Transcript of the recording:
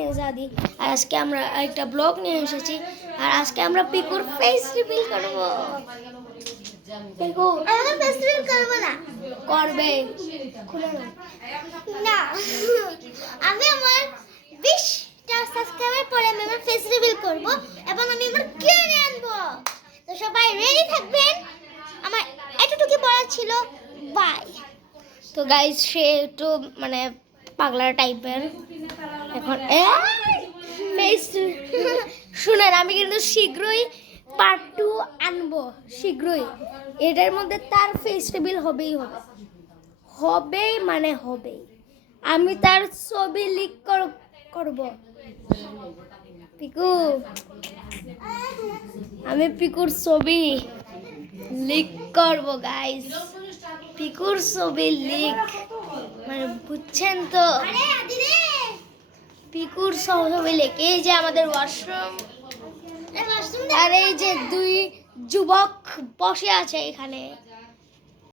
News আদি। আর আজকে আমরা একটা ব্লগ নিয়ে এসেছি। আর আজকে আমরা পিকুর ফেস রিভিল করব। পিকু আমাকে ফেস রিভিল করব না। করবে। খুলে না আমি আমার 20টা সাবস্ক্রাইবার পরে আমি আমার ফেস রিভিল করব এবং আমি আমার কিনে আনবো। তো সবাই রেডি থাকবেন। আমার এতটুকু বলা ছিল। বাই। তো গাইস সে একটু মানে পাগলা টাইপের এখন ফেস শুনেন, আমি কিন্তু শীঘ্রই পার্ট 2 আনবো, শীঘ্রই। এটার মধ্যে তার ফেস রিভিল হবেই মানে হবেই। আমি তার ছবি লিক করব। পিকু, আমি পিকুর ছবি লিক করব গাইস। পিকুর ছবি লিক মানে বুঝছেন তো? আরে আদিরে পিকুর ছবি লিক। এই যে আমাদের ওয়াশরুম, এই ওয়াশরুম আর এই যে দুই যুবক বসে আছে এখানে।